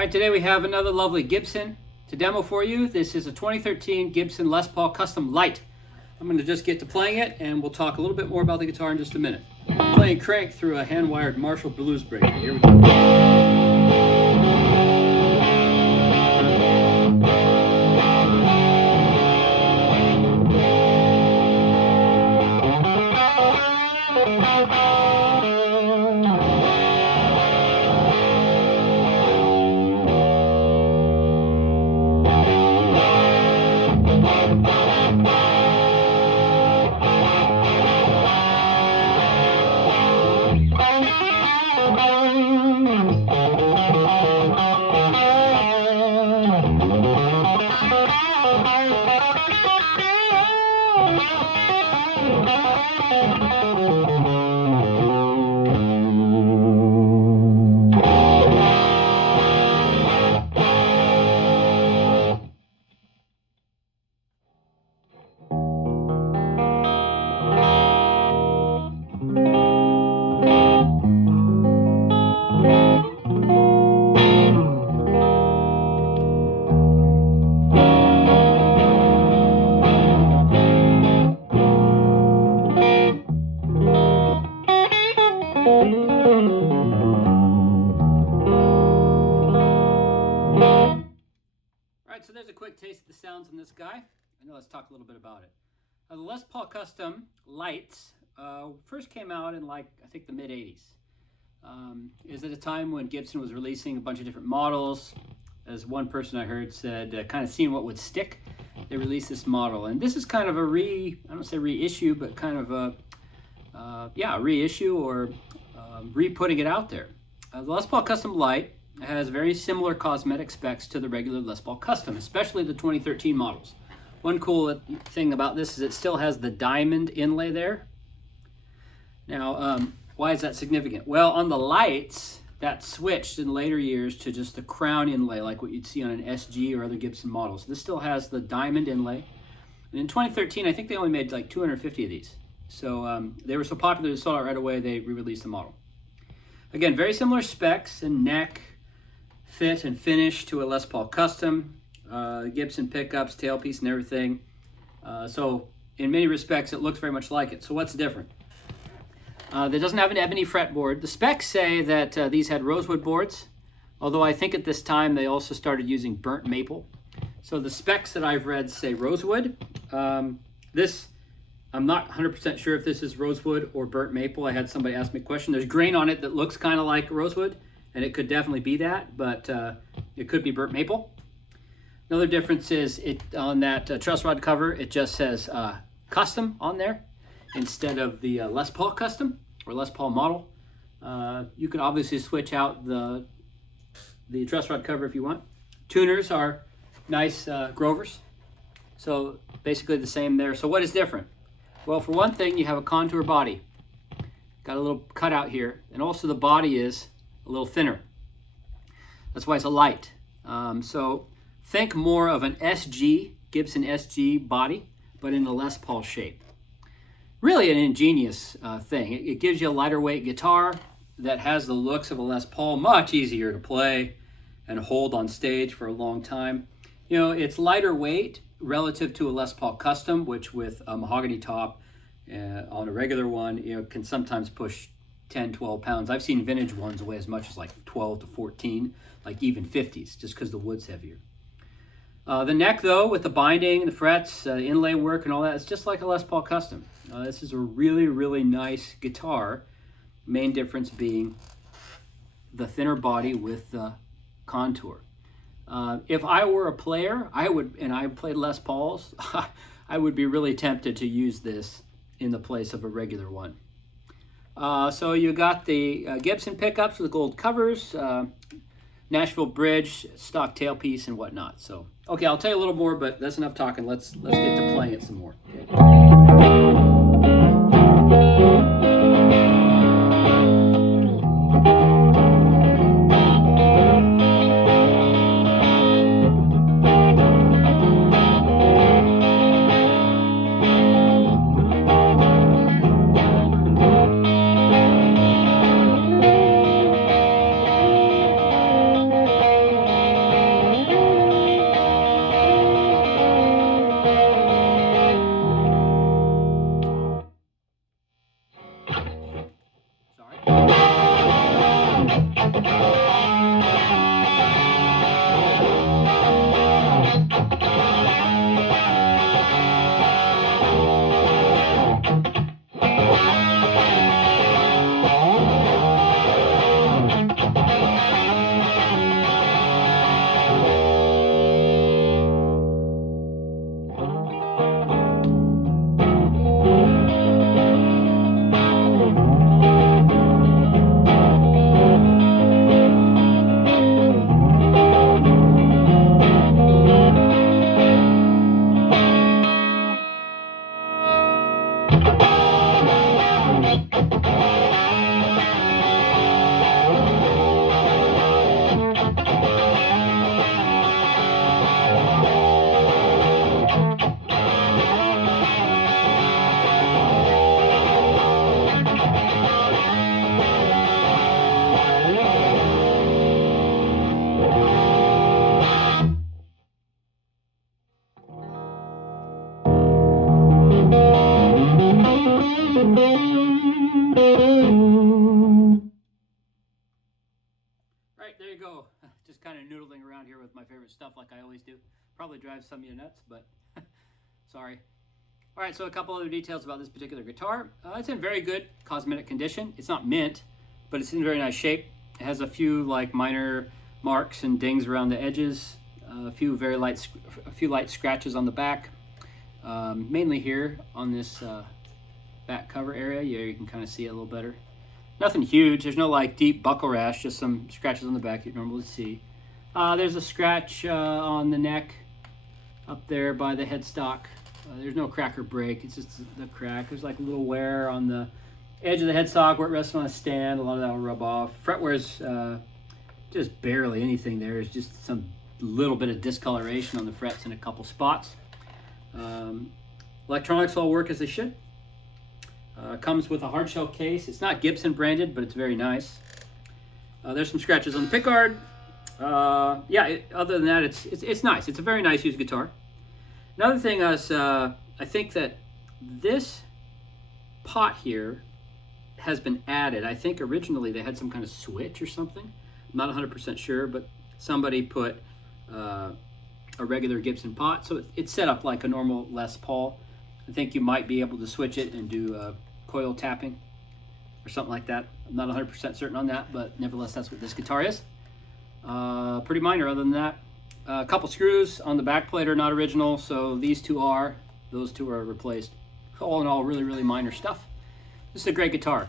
All right, today we have another lovely Gibson to demo for you. This is a 2013 Gibson Les Paul Custom Lite. I'm going to just get to playing it, and we'll talk a little bit more about the guitar in just a minute. I'm playing crank through a hand-wired Marshall blues breaker. Here we go. Alright, so there's a quick taste of the sounds in this guy. Now let's talk a little bit about it. The Les Paul Custom Lites first came out in I think the mid 80s. Is at a time when Gibson was releasing a bunch of different models. As one person I heard said, kind of seeing what would stick, they released this model. And this is kind of a I don't say reissue, but kind of a reissue or re-putting it out there. The Les Paul Custom Lite has very similar cosmetic specs to the regular Les Paul Custom, especially the 2013 models. One cool thing about this is it still has the diamond inlay there. Now, why is that significant? Well, on the Lites, that switched in later years to just the crown inlay, like what you'd see on an SG or other Gibson models. This still has the diamond inlay. And in 2013, I think they only made like 250 of these. So they were so popular, they sold out right away, they re-released the model. Again, very similar specs and neck, fit, and finish to a Les Paul Custom. Gibson pickups, tailpiece, and everything. So in many respects, it looks very much like it. So what's different? It doesn't have an ebony fretboard. The specs say that these had rosewood boards, although I think at this time they also started using burnt maple. So the specs that I've read say rosewood. This, I'm not 100% sure if this is rosewood or burnt maple. I had somebody ask me a question. There's grain on it that looks kind of like rosewood, and it could definitely be that, but it could be burnt maple. Another difference is on that truss rod cover, it just says custom on there instead of the Les Paul Custom or Les Paul model. You can obviously switch out the truss rod cover if you want. Tuners are nice Grovers, so basically the same there. So what is different? Well, for one thing, you have a contour body. Got a little cutout here, and also the body is a little thinner. That's why it's a light. So think more of an SG, Gibson SG body, but in a Les Paul shape. Really an ingenious thing. It gives you a lighter weight guitar that has the looks of a Les Paul, much easier to play and hold on stage for a long time. You know, it's lighter weight relative to a Les Paul Custom, which with a mahogany top on a regular one, you know, can sometimes push 10, 12 pounds. I've seen vintage ones weigh as much as like 12 to 14, like even 50s, just because the wood's heavier. The neck, though, with the binding, the frets, inlay work, and all that, it's just like a Les Paul Custom. This is a really, really nice guitar. Main difference being the thinner body with the contour. If I were a player, and I played Les Pauls, I would be really tempted to use this in the place of a regular one. So you got the Gibson pickups with the gold covers, Nashville bridge, stock tailpiece, and whatnot. So, okay, I'll tell you a little more, but that's enough talking. Let's get to playing it some more. Okay. just kind of noodling around here with my favorite stuff like I always do. Probably drives some of you nuts, but sorry. All right, so a couple other details about this particular guitar. It's in very good cosmetic condition. It's not mint, but it's in very nice shape. It has a few like minor marks and dings around the edges, a few light scratches on the back, mainly here on this back cover area. Yeah, you can kind of see it a little better. Nothing huge. There's no like deep buckle rash, just some scratches on the back you'd normally see. There's a scratch on the neck up there by the headstock. There's no crack or break. It's just the crack. There's like a little wear on the edge of the headstock where it rests on a stand. A lot of that will rub off. Fretware's just barely anything there. It's just some little bit of discoloration on the frets in a couple spots. Electronics all work as they should. Comes with a hard shell case. It's not Gibson branded, but it's very nice. There's some scratches on the pickguard. Other than that, it's nice. It's a very nice used guitar. Another thing is, I think that this pot here has been added. I think originally they had some kind of switch or something. I'm not 100% sure, but somebody put a regular Gibson pot, so it's set up like a normal Les Paul. I think you might be able to switch it and do coil tapping or something like that. I'm not 100% certain on that, but nevertheless, that's what this guitar is. Pretty minor other than that. A couple screws on the back plate are not original, so these two are. Those two are replaced. All in all, really, really minor stuff. This is a great guitar.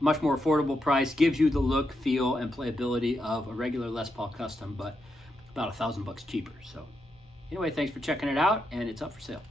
Much more affordable price. Gives you the look, feel, and playability of a regular Les Paul Custom, but about $1,000 cheaper. So anyway, thanks for checking it out, and it's up for sale.